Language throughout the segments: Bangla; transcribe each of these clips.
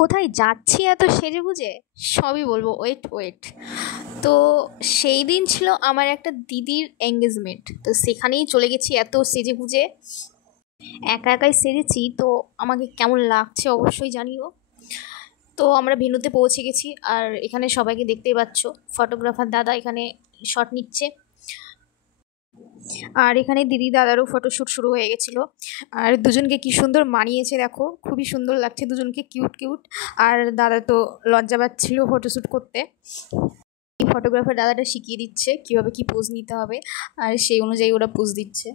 কোথায় যাচ্ছি এত সেজেগুজে? সবই বলবো, ওয়েট ওয়েট। তো সেই দিন ছিল আমার একটা দিদির এঙ্গেজমেন্ট, তো সেখানেই চলে গেছি এত সেজেগুজে। একা একাই সেজেছি, তো আমাকে কেমন লাগছে অবশ্যই জানিও। তো আমরা ভেন্যুতে পৌঁছে গেছি, আর এখানে সবাইকে দেখতেই পাচ্ছ। ফটোগ্রাফার দাদা এখানে শট নিচ্ছে, আর এখানে দিদি দাদারও ফটোশ্যুট শুরু হয়ে গেছিলো। আর দুজনকে কি সুন্দর মানিয়েছে দেখো, খুবই সুন্দর লাগছে দুজনকে, কিউট কিউট। আর দাদা তো লজ্জা পাচ্ছিল ফটোশ্যুট করতে। ফটোগ্রাফার দাদাটা শিখিয়ে দিচ্ছে কিভাবে কি পোজ নিতে হবে, আর সেই অনুযায়ী ওরা পোজ দিচ্ছে।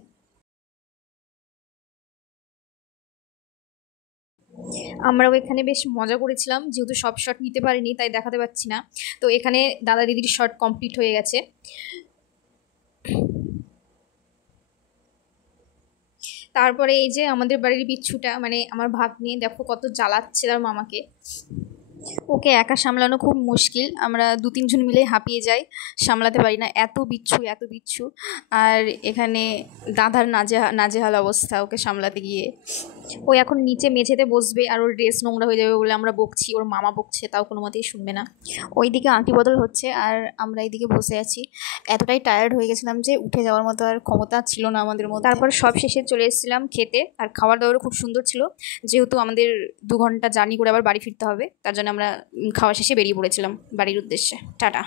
আমরাও এখানে বেশ মজা করেছিলাম, যেহেতু সব শট নিতে পারিনি তাই দেখাতে পাচ্ছি না। তো এখানে দাদা দিদির শট কমপ্লিট হয়ে গেছে। তারপরে এই যে আমাদের বাড়ির বিচ্ছুটা, মানে আমার ভাগ্নে, দেখো কত জ্বালাচ্ছে তার মামাকে। ওকে একা সামলানো খুব মুশকিল, আমরা দু তিনজন মিলে হাঁপিয়ে যাই, সামলাতে পারি না, এত বিচ্ছু এত বিচ্ছু। আর এখানে দাদার নাজেহাল অবস্থা ওকে সামলাতে গিয়ে। ও এখন নিচে মেঝেতে বসবে, আর ওর ড্রেস নোংরা হয়ে যাবে বলে আমরা বকছি, ওর মামা বকছে, তাও কোনো মতেই শুনবে না। ওইদিকে আঁটি বদল হচ্ছে, আর আমরা এইদিকে বসে আছি। এতটাই টায়ার্ড হয়ে গেছিলাম যে উঠে যাওয়ার মতো আর ক্ষমতা ছিল না আমাদের মধ্যে। তারপর সব শেষে চলে এসেছিলাম খেতে, আর খাবার দাবারও খুব সুন্দর ছিল। যেহেতু আমাদের 2 ঘন্টা জার্নি করে আবার বাড়ি ফিরতে হবে, তার জন্য আমরা খাওয়া শেষে বেরিয়ে পড়েছিলাম বাড়ির উদ্দেশ্যে। টাটা।